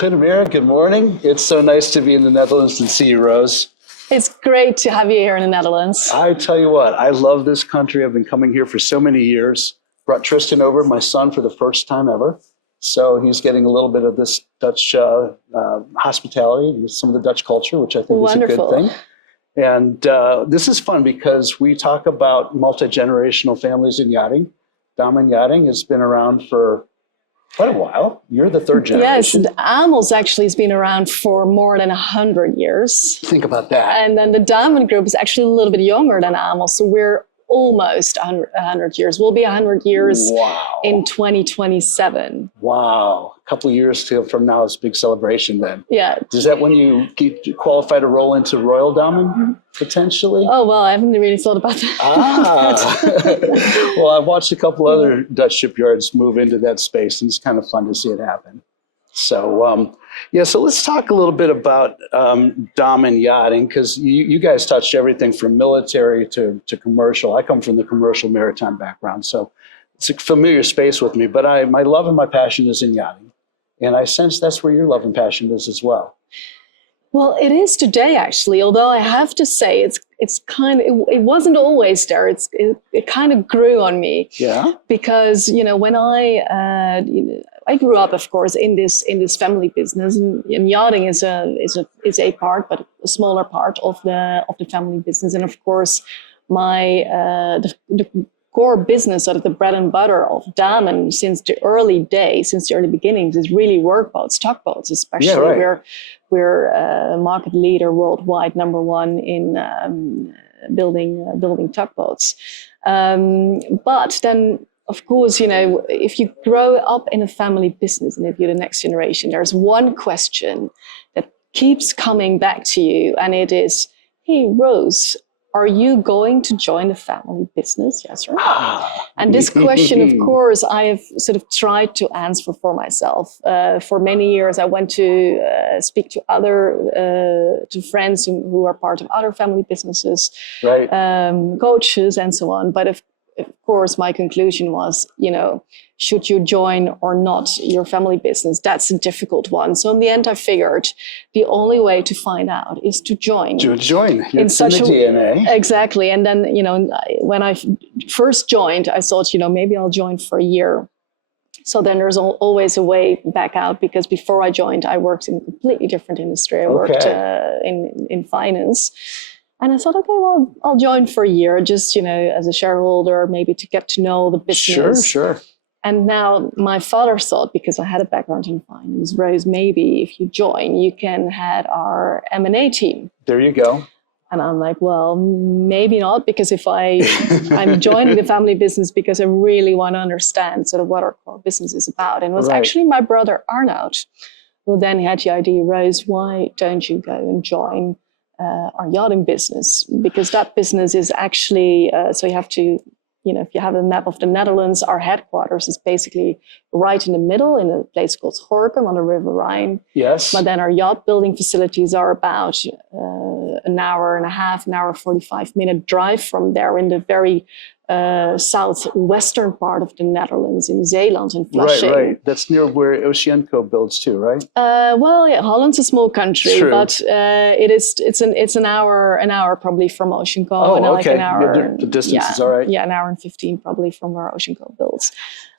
Goedemiddag, good morning. It's so nice to be in the Netherlands and see you, Rose. It's great to have you here in the Netherlands. I tell you what, I love this country. I've been coming here for so many years. Brought Tristan over, my son, for the first time ever. So he's getting a little bit of this Dutch hospitality, some of the Dutch culture, which I think Wonderful. is a good thing. And this is fun because we talk about multi-generational families in yachting. Damen Yachting has been around for quite a while. You're the third generation. Yes, Amos actually has been around for more than 100 years. Think about that. And then the Damen group is actually a little bit younger than Amos. So we're almost 100 years. We'll be 100 years in 2027. Wow. A couple of years from now is a big celebration then. Yeah. Is that when you qualify to roll into Royal Damen, potentially? Oh, well, I haven't really thought about that. Well, I've watched a couple other Dutch shipyards move into that space, and it's kind of fun to see it happen. So, so let's talk a little bit about Damen Yachting, because you guys touched everything from military to commercial. I come from the commercial maritime background, so it's a familiar space with me. But my love and my passion is in yachting, and I sense that's where your love and passion is as well. Well, it is today, actually, although I have to say it's kind of, it wasn't always there. It kind of grew on me. Yeah. Because, when I grew up, of course, in this family business, and yachting is a part, but a smaller part of the family business. And of course, the core business, sort of the bread and butter of Damen since the early days, since the early beginnings, is really workboats, tugboats, especially. Yeah, right. We're a market leader worldwide, #1 in building tugboats. But then, of course, if you grow up in a family business and if you're the next generation, there's one question that keeps coming back to you, and it is, hey, Rose, are you going to join the family business? Yes or no? And this question, of course, I have sort of tried to answer for myself. For many years, I went to speak to to friends who are part of other family businesses, right. Coaches and so on. But of course, my conclusion was, should you join or not your family business? That's a difficult one. So in the end, I figured the only way to find out is to join. In such a DNA. Exactly. And then, when I first joined, I thought, maybe I'll join for a year. So then there's always a way back out, because before I joined, I worked in a completely different industry. I worked in finance. And I thought, okay, well, I'll join for a year, just, as a shareholder, maybe to get to know the business. Sure. And now my father thought, because I had a background in finance, Rose, maybe if you join, you can head our M&A team. There you go. And I'm like, well, maybe not, because if I'm joining the family business because I really want to understand sort of what our core business is about. And it was actually my brother Arnoud who then had the idea, Rose, why don't you go and join our yachting business? Because that business is actually, so you have to, if you have a map of the Netherlands, our headquarters is basically right in the middle in a place called Gorkum on the River Rhine. Yes. But then our yacht building facilities are about an hour and a half, an hour, 45-minute drive from there in the very southwestern part of the Netherlands in Zeeland and Flushing. Right. That's near where Oceanco builds too, right? Well, yeah, Holland's a small country, but it's an hour probably from Oceanco. Oh, and okay. Like an hour, the distance is all right. Yeah, an hour and 15 probably from where Oceanco builds.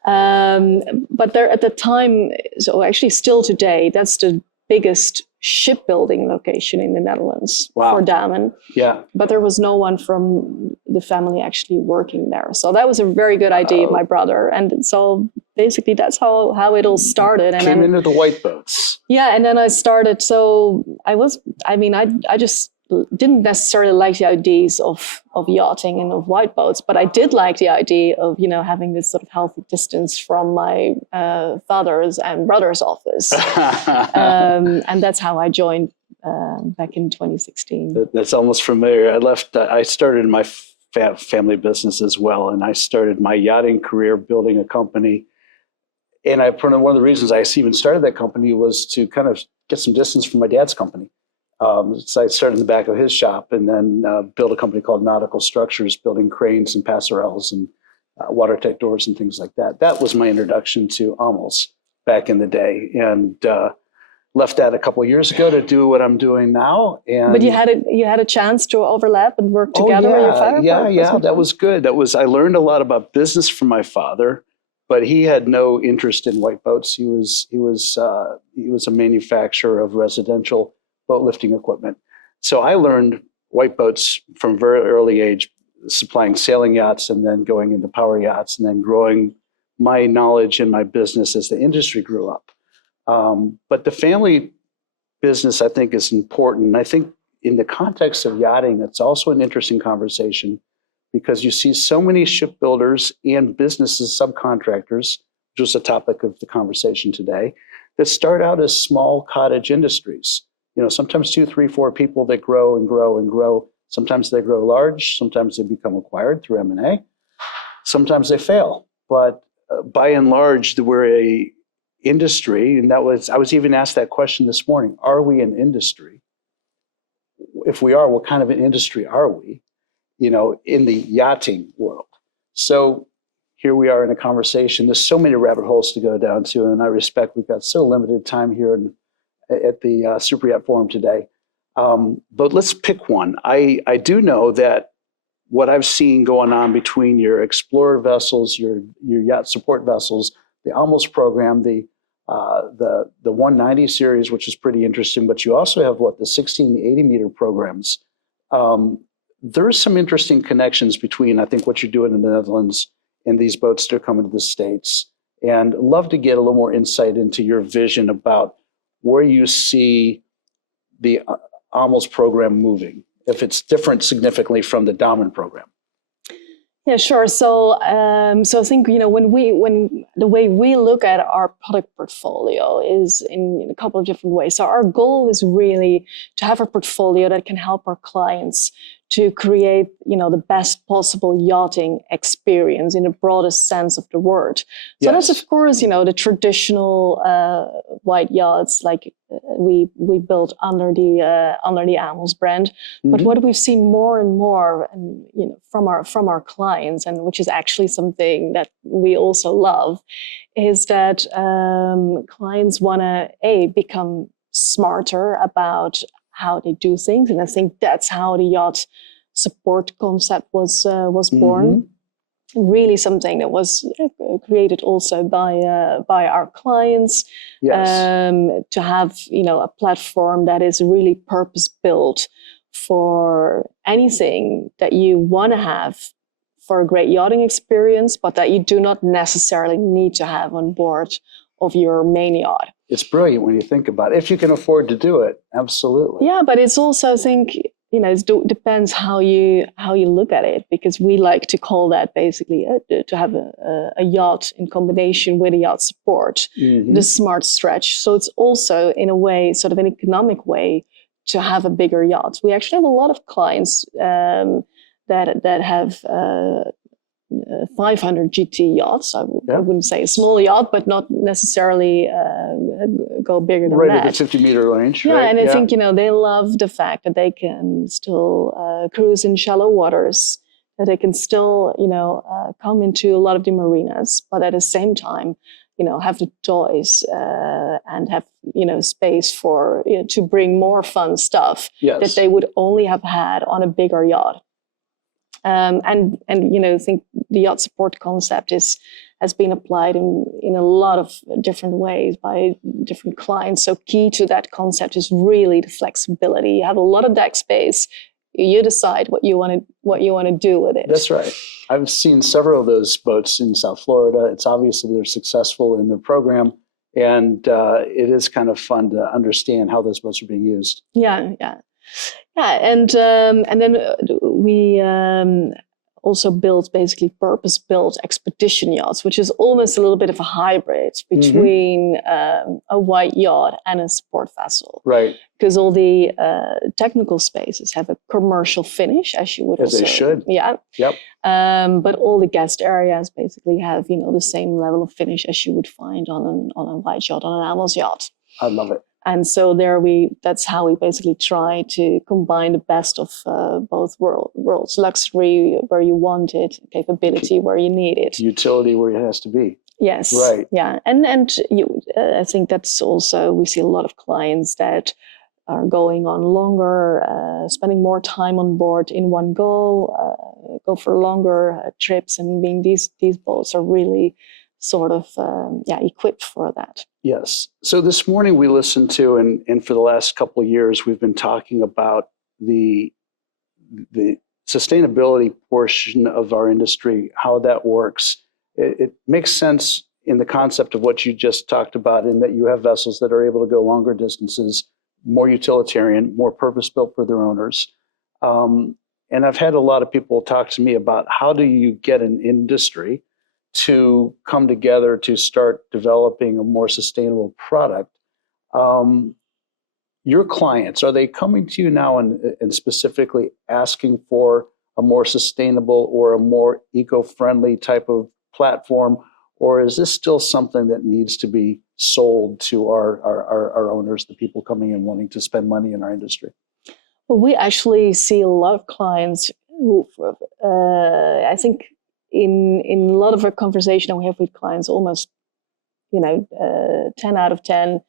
But there at the time, so actually still today, that's the biggest shipbuilding location in the Netherlands for Damen. Yeah. But there was no one from the family actually working there. So that was a very good idea of my brother. And so basically that's how it all started. And Came into the white boats. Yeah. And then I started. So I just didn't necessarily like the ideas of yachting and of white boats, but I did like the idea of, having this sort of healthy distance from my father's and brother's office. And that's how I joined back in 2016. That's almost familiar. I started my family business as well, and I started my yachting career building a company. And one of the reasons I even started that company was to kind of get some distance from my dad's company. So I started in the back of his shop, and then built a company called Nautical Structures, building cranes and passerelles and watertight doors and things like that. That was my introduction to Amos back in the day. And left that a couple of years ago to do what I'm doing now. And But you had a chance to overlap and work together with your father. Yeah, that was good. I learned a lot about business from my father, but he had no interest in white boats. He was a manufacturer of residential boat lifting equipment. So I learned white boats from a very early age, supplying sailing yachts and then going into power yachts and then growing my knowledge and my business as the industry grew up. But the family business, I think, is important. I think in the context of yachting, it's also an interesting conversation because you see so many shipbuilders and businesses, subcontractors, which was the topic of the conversation today, that start out as small cottage industries. You know, sometimes 2, 3, 4 people that grow and grow and grow. Sometimes they grow large. Sometimes they become acquired through M&A. Sometimes they fail. But by and large, we're a industry, and I was even asked that question this morning. Are we an industry? If we are, what kind of an industry are we? You know, in the yachting world. So here we are in a conversation. There's so many rabbit holes to go down to, and I respect we've got so limited time here at the Superyacht Forum today. But let's pick one. I do know that what I've seen going on between your Explorer vessels, your yacht support vessels, the Almost program, the 190 series, which is pretty interesting, but you also have the 16 to 80 meter programs. There's some interesting connections between, I think, what you're doing in the Netherlands and these boats that are coming to the States. And I'd love to get a little more insight into your vision about where you see the Almost program moving, if it's different significantly from the Damen program. Yeah, sure. So I think, you know, when the way we look at our product portfolio is in a couple of different ways. So our goal is really to have a portfolio that can help our clients to create, you know, the best possible yachting experience in the broadest sense of the word. So Yes. that's, of course, you know, the traditional white yachts like we built under the Amos brand. Mm-hmm. But what we've seen more and more, and you know, from our clients, and which is actually something that we also love, is that clients want to become smarter about how they do things, and I think that's how the yacht support concept was born. Mm-hmm. Really, something that was created also by our clients. Yes. To have, you know, a platform that is really purpose built for anything that you want to have for a great yachting experience, but that you do not necessarily need to have on board of your main yacht. It's brilliant when you think about it, if you can afford to do it. Absolutely. Yeah, but it's also, I think, you know, it depends how you look at it, because we like to call that basically to have a yacht in combination with a yacht support, mm-hmm. the smart stretch. So it's also, in a way, sort of an economic way to have a bigger yacht. We actually have a lot of clients that have 500 GT yachts. I wouldn't say a small yacht, but not necessarily go bigger than that. Right, at the 50-meter range. Yeah, right? And I think, you know, they love the fact that they can still cruise in shallow waters, that they can still, you know, come into a lot of the marinas, but at the same time, you know, have the toys and have, you know, space for, you know, to bring more fun stuff that they would only have had on a bigger yacht. And you know, I think the yacht support concept has been applied in a lot of different ways by different clients. So key to that concept is really the flexibility. You have a lot of deck space. You decide what you want to do with it. That's right. I've seen several of those boats in South Florida. It's obvious that they're successful in their program, and it is kind of fun to understand how those boats are being used. Yeah. And then we also built basically purpose-built expedition yachts, which is almost a little bit of a hybrid between a white yacht and a support vessel. Right. Because all the technical spaces have a commercial finish, as you would as they should. Yeah. Yep. But all the guest areas basically have, you know, the same level of finish as you would find on a white yacht, on an Amos yacht. I love it. And so that's how we basically try to combine the best of both worlds. Luxury where you want it, capability where you need it. Utility where it has to be. Yes. Right. Yeah. And I think that's also, we see a lot of clients that are going on longer, spending more time on board in one go for longer trips. And being these boats are really sort of equipped for that. Yes. So this morning we listened to, and for the last couple of years, we've been talking about the sustainability portion of our industry, how that works. It makes sense in the concept of what you just talked about, in that you have vessels that are able to go longer distances, more utilitarian, more purpose-built for their owners. And I've had a lot of people talk to me about how do you get an industry to come together to start developing a more sustainable product. Your clients, are they coming to you now and specifically asking for a more sustainable or a more eco-friendly type of platform, or is this still something that needs to be sold to our owners, the people coming in wanting to spend money in our industry? Well, we actually see a lot of clients who, I think, in a lot of our conversation we have with clients, almost 10 out of 10,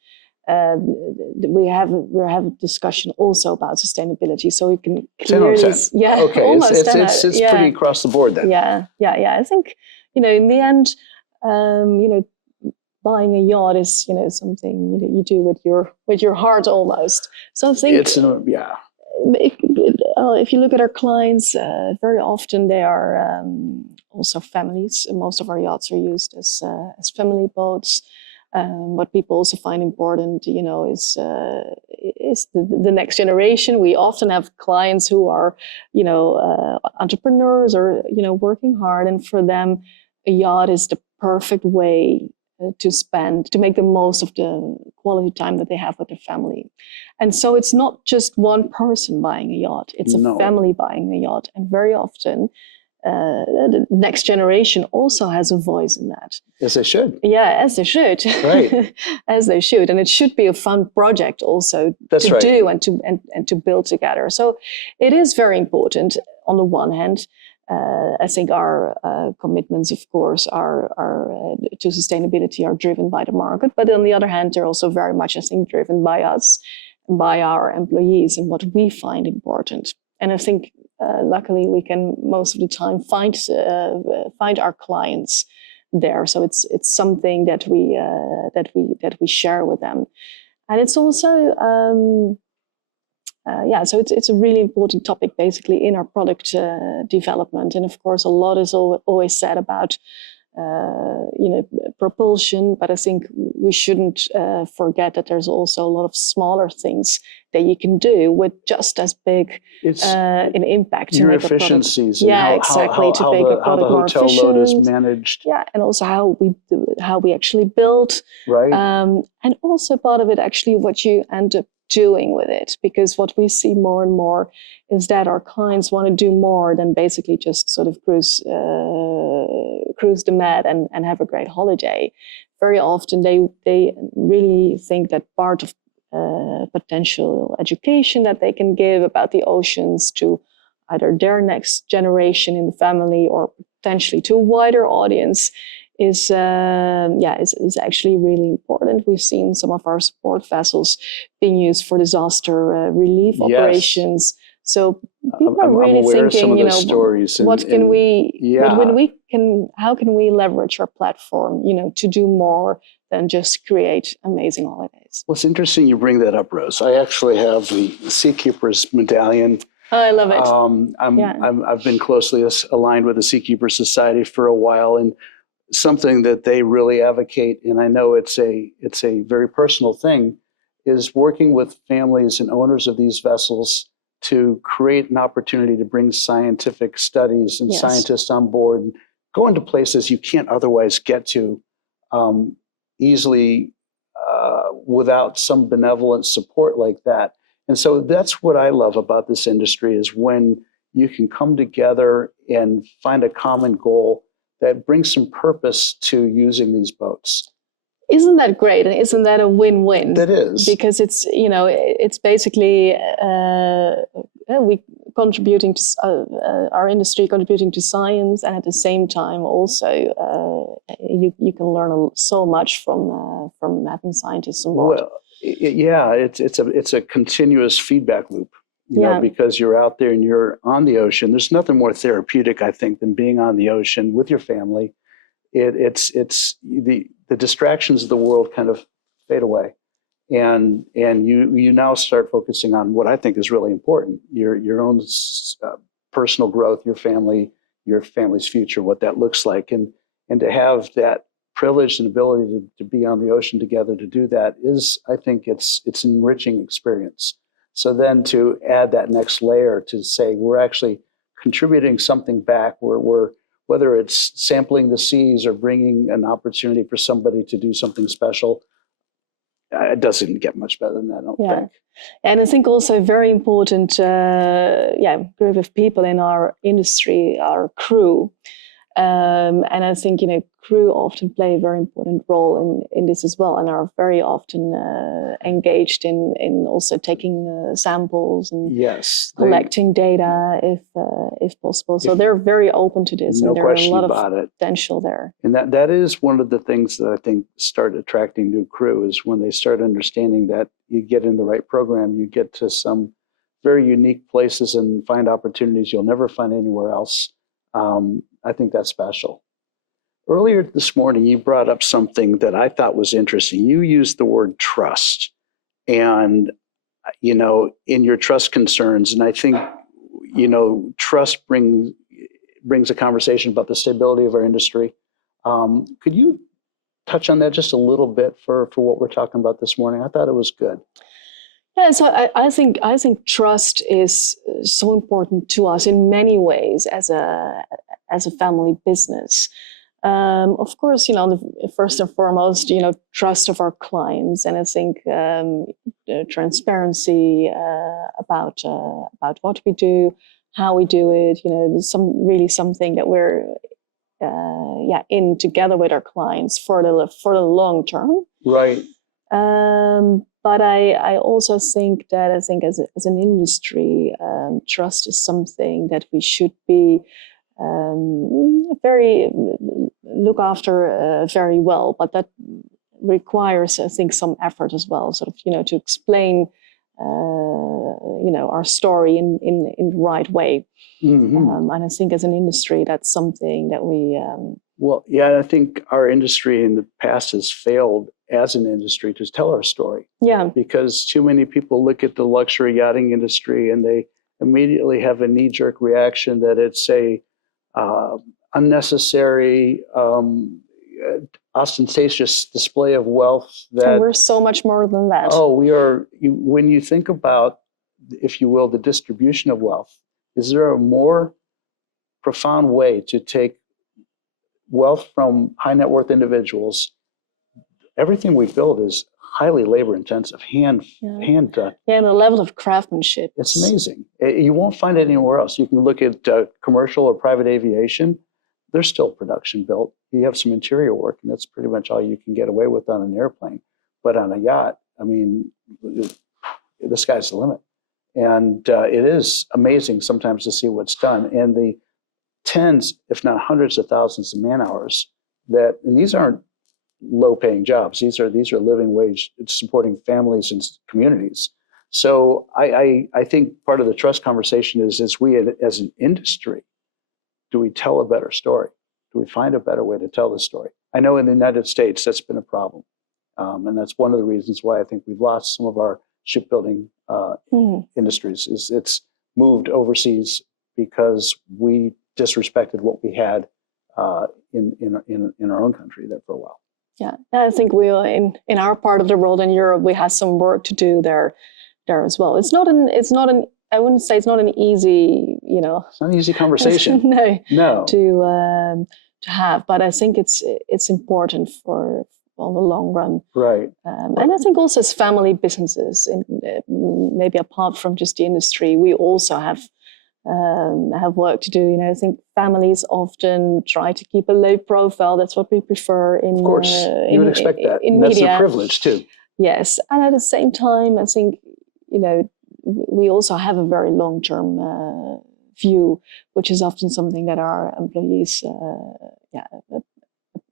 we have a discussion also about sustainability. So we can clearly, 10 out of 10. Yeah, okay, almost it's pretty across the board then. Yeah. I think in the end, buying a yacht is something that you do with your heart almost. So I think if you look at our clients, very often they are also families. Most of our yachts are used as family boats. What people also find important, is the next generation. We often have clients who are, entrepreneurs or working hard, and for them, a yacht is the perfect way to make the most of the quality time that they have with their family. And so it's not just one person buying a yacht, it's a family buying a yacht. And very often the next generation also has a voice in that. As they should. Yeah, as they should. Right. As they should. And it should be a fun project also do and to build together. So it is very important on the one hand. I think our commitments, of course, are to sustainability are driven by the market. But on the other hand, they're also very much, I think, driven by us and by our employees and what we find important. And I think, luckily, we can most of the time find our clients there. So it's something that we share with them, and it's also. So it's a really important topic, basically, in our product development. And of course, a lot is always said about, propulsion. But I think we shouldn't forget that there's also a lot of smaller things that you can do with just as big an impact. Your efficiencies, and how the hotel load is managed. Yeah, and also how we actually build. Right. And also part of it, actually, what you end up doing with it, because what we see more and more is that our clients want to do more than basically just sort of cruise the Med and have a great holiday. Very often they really think that part of potential education that they can give about the oceans to either their next generation in the family or potentially to a wider audience is actually really important. We've seen some of our support vessels being used for disaster relief operations. So people are really thinking, how can we leverage our platform, to do more than just create amazing holidays? Well, it's interesting you bring that up, Rose. I actually have the Seakeepers medallion. Oh, I love it. I've been closely aligned with the Seakeeper Society for a while, and something that they really advocate, and I know it's a very personal thing, is working with families and owners of these vessels to create an opportunity to bring scientific studies and scientists on board and go into places you can't otherwise get to easily without some benevolent support like that. And so that's what I love about this industry, is when you can come together and find a common goal that brings some purpose to using these boats. Isn't that great? And isn't that a win-win? That is. Because it's, it's basically we contributing to our industry contributing to science, and at the same time also you can learn so much from having scientists on board. Well, it's a continuous feedback loop. Because you're out there and you're on the ocean. There's nothing more therapeutic, I think, than being on the ocean with your family. It's the distractions of the world kind of fade away, and you now start focusing on what I think is really important: your own personal growth, your family's future, what that looks like, and to have that privilege and ability to be on the ocean together to do that is, I think, it's an enriching experience. So then to add that next layer to say we're actually contributing something back, we're whether it's sampling the seas or bringing an opportunity for somebody to do something special, it doesn't get much better than that, I don't think. And I think also very important, group of people in our industry, our crew. And I think, crew often play a very important role in this as well, and are very often engaged in also taking samples and collecting data if possible. So they're very open to this, and there's a lot of potential there. And that is one of the things that I think start attracting new crew, is when they start understanding that you get in the right program, you get to some very unique places and find opportunities you'll never find anywhere else. I think that's special. Earlier this morning, you brought up something that I thought was interesting. You used the word trust, and, in your trust concerns, and I think, trust brings a conversation about the stability of our industry. Could you touch on that just a little bit for what we're talking about this morning? I thought it was good. Yeah, so I think trust is so important to us in many ways as a family business. Of course, first and foremost, trust of our clients, and I think transparency about what we do, how we do it. Something that we're in together with our clients for the long term. Right. But I also think that as an industry, trust is something that we should be very look after very well. But that requires, I think, some effort as well. Sort of, to explain, our story in the right way. Mm-hmm. And I think as an industry, that's something that we. I think our industry in the past has failed as an industry to tell our story. Yeah. Because too many people look at the luxury yachting industry and they immediately have a knee-jerk reaction that it's a unnecessary, ostentatious display of wealth. That we're so much more than that. Oh, we are. When you think about, if you will, the distribution of wealth, is there a more profound way to take wealth from high net worth individuals? Everything we build is highly labor intensive, hand done. Yeah, and the level of craftsmanship. It's amazing. You won't find it anywhere else. You can look at commercial or private aviation. There's still production built. You have some interior work, and that's pretty much all you can get away with on an airplane. But on a yacht, I mean, the sky's the limit. And it is amazing sometimes to see what's done. And the tens, if not hundreds of thousands of man hours and these aren't low-paying jobs. These are living wage supporting families and communities. So I think part of the trust conversation is we as an industry, do we tell a better story? Do we find a better way to tell the story? I know in the United States that's been a problem, and that's one of the reasons why I think we've lost some of our shipbuilding industries. Is it's moved overseas because we disrespected what we had in our own country there for a while. Yeah, I think we in our part of the world in Europe, we have some work to do there as well. It's not an I wouldn't say it's not an easy, It's not an easy conversation. No. To have, but I think it's important for on the long run. Right. And I think also as family businesses, maybe apart from just the industry, we also have have work to do. You know, I think families often try to keep a low profile. That's what we prefer in. Of course, you would expect that. In and that's media. a privilege too. Yes, and at the same time, I think, you know, we also have a very long-term view, which is often something that our employees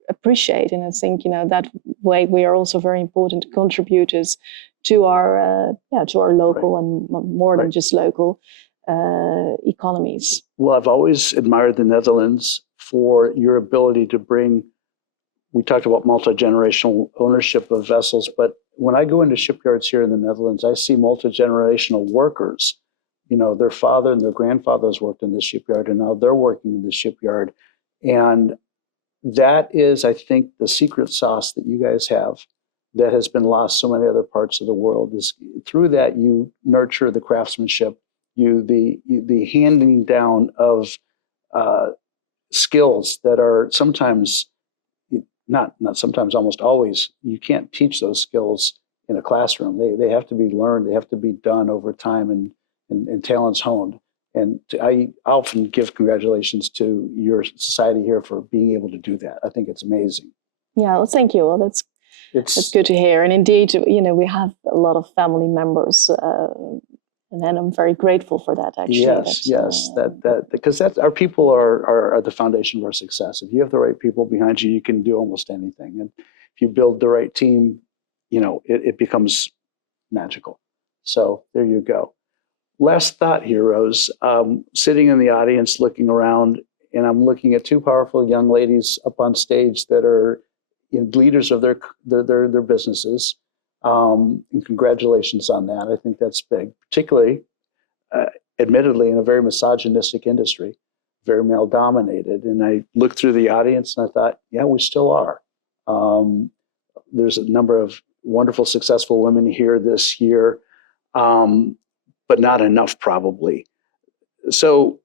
appreciate. And I think, you know, that way we are also very important contributors to our local and more than just local economies. Well, I've always admired the Netherlands for your ability to bring. We talked about multi-generational ownership of vessels, but when I go into shipyards here in the Netherlands, I see multi-generational workers. You know, their father and their grandfathers worked in the shipyard, and now they're working in the shipyard. And that is, I think, the secret sauce that you guys have that has been lost so many other parts of the world. Is through that you nurture the craftsmanship, the handing down of skills that are sometimes, not sometimes, almost always, you can't teach those skills in a classroom. They have to be learned. They have to be done over time and talents honed. And I often give congratulations to your society here for being able to do that. I think it's amazing. Yeah, well, thank you. Well, that's good to hear. And indeed, you know, we have a lot of family members, and I'm very grateful for that. Actually, yes, that because that our people are the foundation of our success. If you have the right people behind you, you can do almost anything. And if you build the right team, you know, it becomes magical. So there you go. Last thought here, Rose. Sitting in the audience, looking around, and I'm looking at two powerful young ladies up on stage that are leaders of their businesses. And congratulations on that. I think that's big, particularly, admittedly, in a very misogynistic industry, very male dominated. And I looked through the audience and I thought, yeah, we still are. There's a number of wonderful, successful women here this year. But not enough, probably. So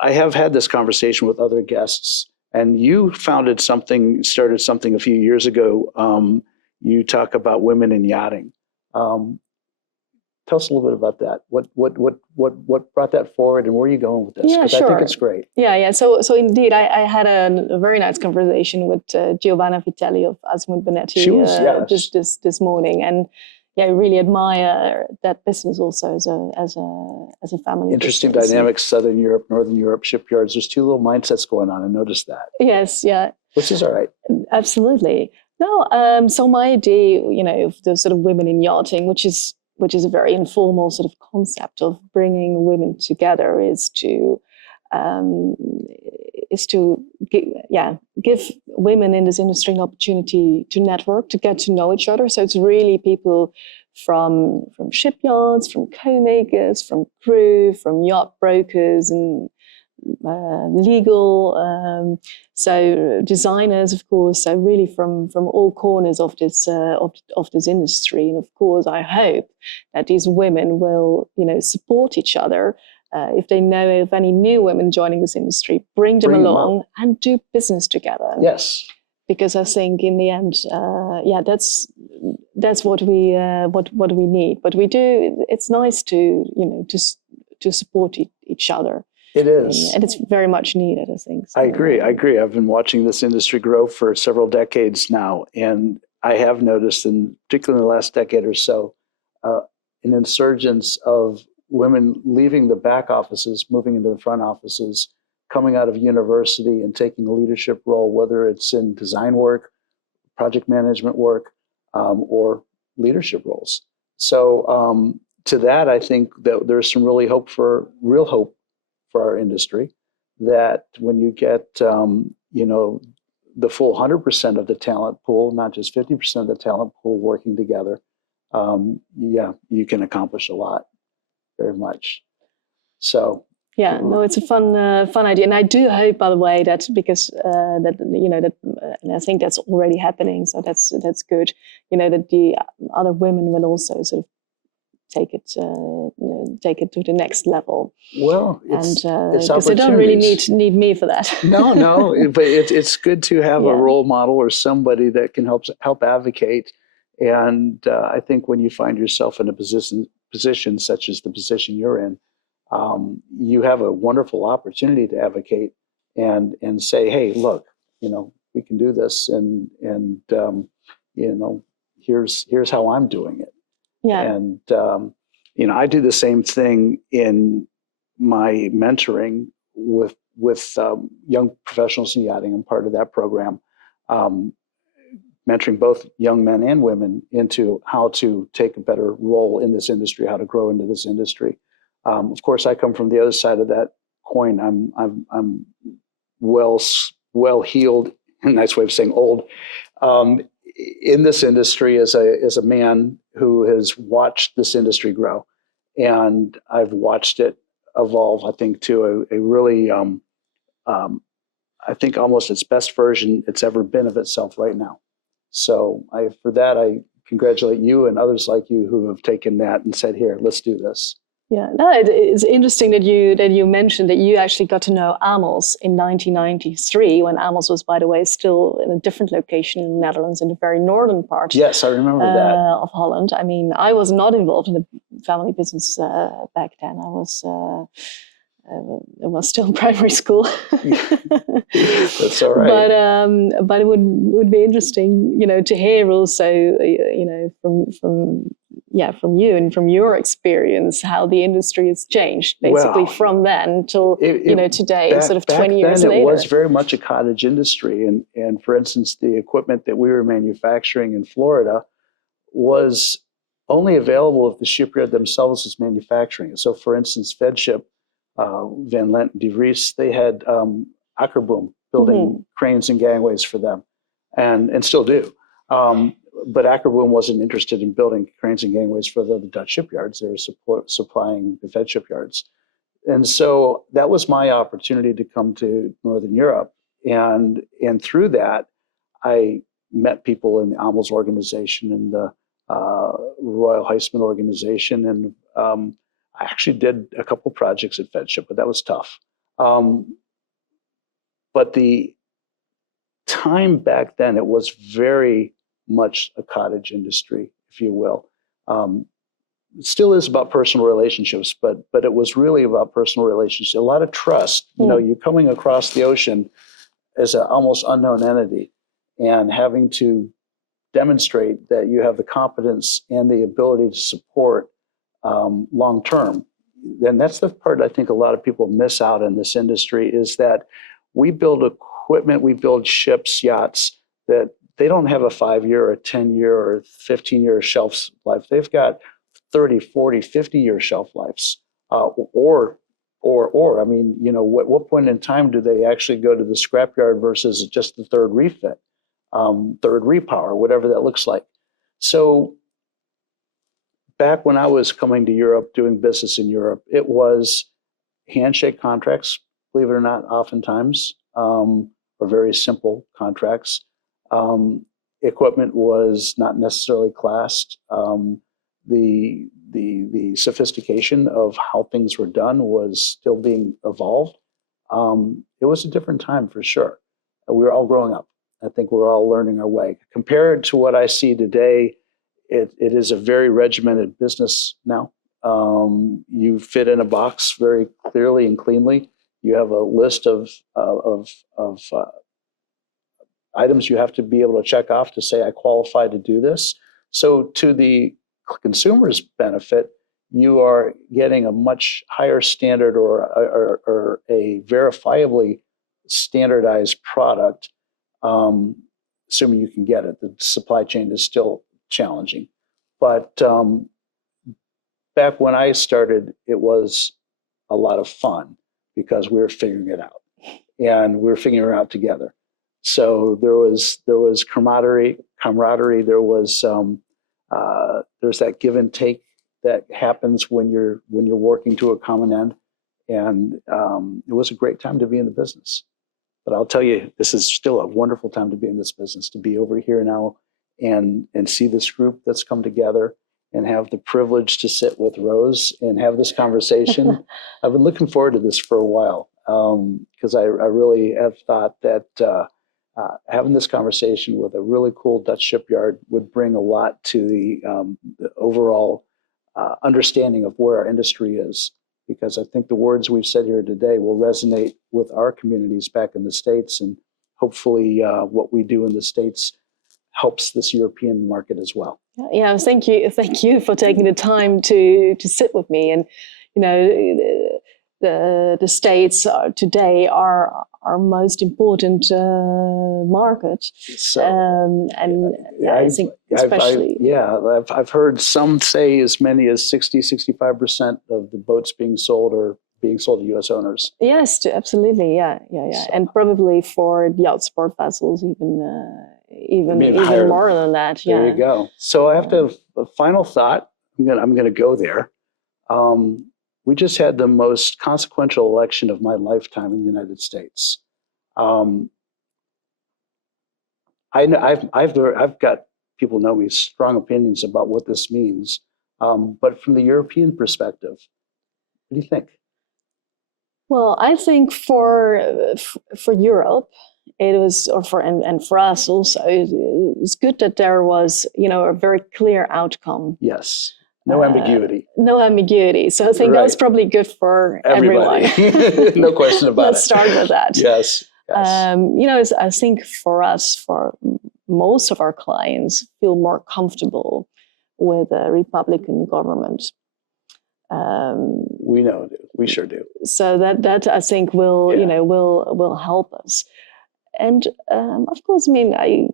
I have had this conversation with other guests, and you started something a few years ago. You talk about women in yachting. Tell us a little bit about that. What brought that forward, and where are you going with this? Yeah, sure. I think it's great. Yeah. So indeed, I had a very nice conversation with Giovanna Vitelli of Asmund Benetti this morning, and yeah, I really admire that business also as a family. Interesting business. dynamics, Southern Europe, Northern Europe shipyards. There's two little mindsets going on. I noticed that. Yes, yeah. Which is all right. Absolutely. No, so my idea, you know, of the sort of women in yachting, which is a very informal sort of concept of bringing women together, is to give women in this industry an opportunity to network, to get to know each other. So it's really people from shipyards, from co-makers, from crew, from yacht brokers, and legal, so designers, of course. So really from all corners of this industry. And of course, I hope that these women will, you know, support each other. If they know of any new women joining this industry, bring them along and do business together. Yes, because I think in the end, that's what we need. But we do. It's nice to, you know, to support each other. It is, and it's very much needed, I think. So, I agree. I've been watching this industry grow for several decades now, and I have noticed, in particularly in the last decade or so, an insurgence of women leaving the back offices, moving into the front offices, coming out of university and taking a leadership role, whether it's in design work, project management work, or leadership roles. So to that, I think that there's some real hope for our industry, that when you get, you know, the full 100% of the talent pool, not just 50% of the talent pool working together, you can accomplish a lot. Very much. So yeah, no, it's a fun idea, and I do hope, by the way, that because and I think that's already happening. So that's good. You know, that the other women will also sort of take it to the next level. Well, it's because they don't really need me for that. No, but it's good to have a role model or somebody that can help advocate. And I think when you find yourself in a position such as the position you're in, you have a wonderful opportunity to advocate and say, hey, look, we can do this, and here's how I'm doing it. Yeah. And I do the same thing in my mentoring with young professionals in yachting. I'm part of that program, mentoring both young men and women into how to take a better role in this industry, how to grow into this industry. Of course, I come from the other side of that coin. I'm well heeled, a nice way of saying old, in this industry as a man who has watched this industry grow, and I've watched it evolve. I think to a really, I think almost its best version it's ever been of itself right now. So for that, I congratulate you and others like you who have taken that and said, here, let's do this. Yeah, no, it's interesting that you mentioned that you actually got to know Amos in 1993, when Amos was, by the way, still in a different location in the Netherlands, in the very northern part. Yes, I remember that. Of Holland. I mean, I was not involved in the family business back then. I was still in primary school. That's all right. But it would be interesting, to hear also, from you and from your experience, how the industry has changed basically from then till today, sort of 20 years later. It was very much a cottage industry, and for instance, the equipment that we were manufacturing in Florida was only available if the shipyard themselves was manufacturing it. So, for instance, Fedship, Van Lent, De Vries, they had Akkerboom building cranes and gangways for them, and still do. But Akkerboom wasn't interested in building cranes and gangways for the Dutch shipyards. They were supplying the Fed shipyards. And so that was my opportunity to come to Northern Europe. And through that, I met people in the Amos organization and the Royal Heisman organization. And I actually did a couple projects at Fedship, but that was tough. But the time back then, it was very much a cottage industry, if you will. It still is about personal relationships, but it was really about personal relationships. A lot of trust. You're coming across the ocean as an almost unknown entity and having to demonstrate that you have the competence and the ability to support long term. And that's the part I think a lot of people miss out in this industry, is that we build equipment, we build ships, yachts that they don't have a 5-year or a 10-year or 15-year shelf life. They've got 30, 40, 50-year shelf lives. Or I mean, what point in time do they actually go to the scrapyard versus just the third refit, third repower, whatever that looks like? So back when I was coming to Europe, doing business in Europe, it was handshake contracts, believe it or not, oftentimes, or very simple contracts. Equipment was not necessarily classed. The sophistication of how things were done was still being evolved. It was a different time for sure. We were all growing up. I think we're all learning our way. Compared to what I see today, it is a very regimented business now. You fit in a box very clearly and cleanly. You have a list of items you have to be able to check off to say, I qualify to do this. So to the consumer's benefit, you are getting a much higher standard or a verifiably standardized product, assuming you can get it. The supply chain is still challenging. But back when I started, it was a lot of fun because we were figuring it out, and we were figuring it out together. So there was camaraderie. There was there's that give and take that happens when you're working to a common end, and it was a great time to be in the business. But I'll tell you, this is still a wonderful time to be in this business, to be over here now and see this group that's come together and have the privilege to sit with Rose and have this conversation. I've been looking forward to this for a while because I really have thought that having this conversation with a really cool Dutch shipyard would bring a lot to the overall understanding of where our industry is. because I think the words we've said here today will resonate with our communities back in the States, and hopefully what we do in the States helps this European market as well. Yeah, thank you for taking the time to sit with me. And the States today are our most important market, So, and I think especially I've heard some say as many as 65% of the boats being sold are being sold to U.S. owners. Yes, absolutely, yeah. So, and probably for yacht sport vessels, even more than that. There you go. So I have to have a final thought. I'm gonna go there. We just had the most consequential election of my lifetime in the United States. I've got people know me strong opinions about what this means, but from the European perspective, what do you think? Well, I think for Europe, it was, and for us also, it was good that there was a very clear outcome. Yes. No ambiguity. No ambiguity. So I think that's probably good for everyone. No question about Let's start with that. Yes. I think for us, for most of our clients, feel more comfortable with a Republican government. We know, we sure do. So that I think will help us. And of course, I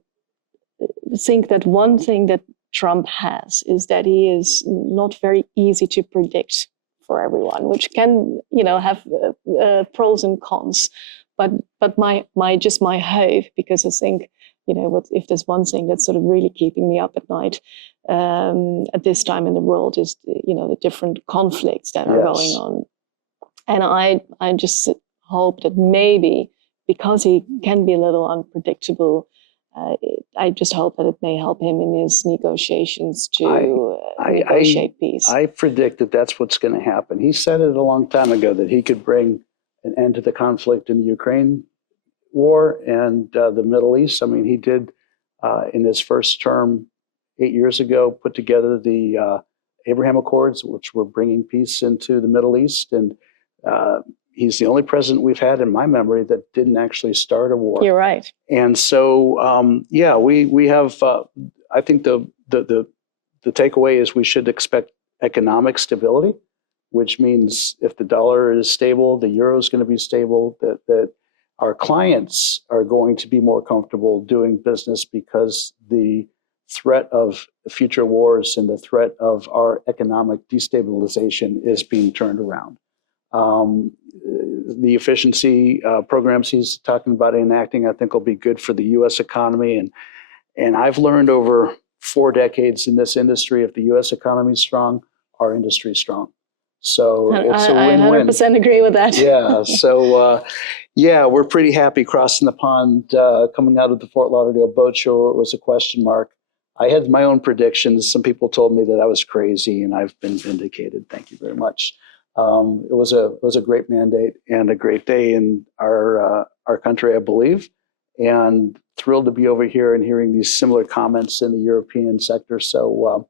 think that one thing that Trump has is that he is not very easy to predict for everyone, which can have pros and cons. But my hope, because I think if there's one thing that's sort of really keeping me up at night at this time in the world is the different conflicts that are going on, and I just hope that maybe because he can be a little unpredictable. I just hope that it may help him in his negotiations to negotiate peace. I predict that that's what's going to happen. He said it a long time ago that he could bring an end to the conflict in the Ukraine war and the Middle East. I mean, he did in his first term 8 years ago put together the Abraham Accords, which were bringing peace into the Middle East. And he's the only president we've had in my memory that didn't actually start a war. You're right. And so, we have. I think the takeaway is we should expect economic stability, which means if the dollar is stable, the euro is going to be stable. That our clients are going to be more comfortable doing business because the threat of future wars and the threat of our economic destabilization is being turned around. The efficiency programs he's talking about enacting, I think, will be good for the U.S. economy. And I've learned over 4 decades in this industry, if the U.S. economy is strong, our industry is strong. So it's a win-win. I 100% agree with that. Yeah. So, we're pretty happy crossing the pond. Coming out of the Fort Lauderdale Boat Show, it was a question mark. I had my own predictions. Some people told me that I was crazy, and I've been vindicated. Thank you very much. It was a great mandate and a great day in our country, I believe, and thrilled to be over here and hearing these similar comments in the European sector. So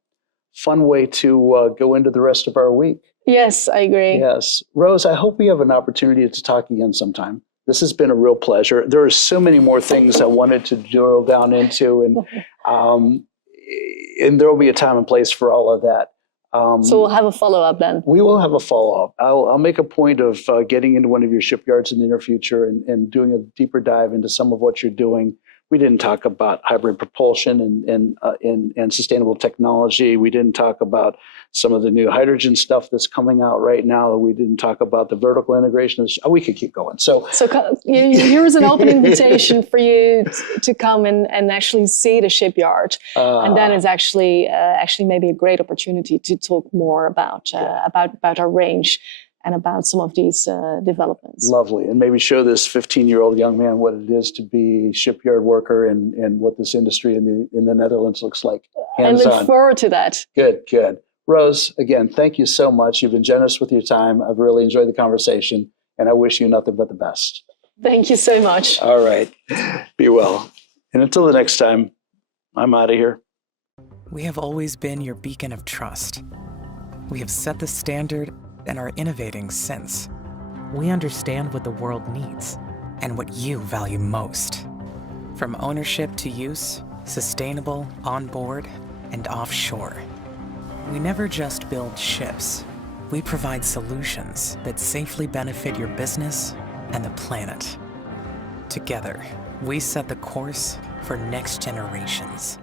fun way to go into the rest of our week. Yes, I agree. Yes. Rose, I hope we have an opportunity to talk again sometime. This has been a real pleasure. There are so many more things I wanted to drill down into, and there will be a time and place for all of that. So we'll have a follow-up then. We will have a follow-up. I'll make a point of getting into one of your shipyards in the near future and doing a deeper dive into some of what you're doing. We didn't talk about hybrid propulsion and sustainable technology. We didn't talk about some of the new hydrogen stuff that's coming out right now. We didn't talk about the vertical integration. We could keep going. So here's an open invitation for you to come and actually see the shipyard. And that is actually maybe a great opportunity to talk more about our range and about some of these developments. Lovely. And maybe show this 15-year-old young man what it is to be a shipyard worker and what this industry in the Netherlands looks like. Hands-on. I look forward to that. Good. Rose, again, thank you so much. You've been generous with your time. I've really enjoyed the conversation, and I wish you nothing but the best. Thank you so much. All right. Be well. And until the next time, I'm out of here. We have always been your beacon of trust. We have set the standard and are innovating since. We understand what the world needs and what you value most. From ownership to use, sustainable, onboard, and offshore. We never just build ships. We provide solutions that safely benefit your business and the planet. Together, we set the course for next generations.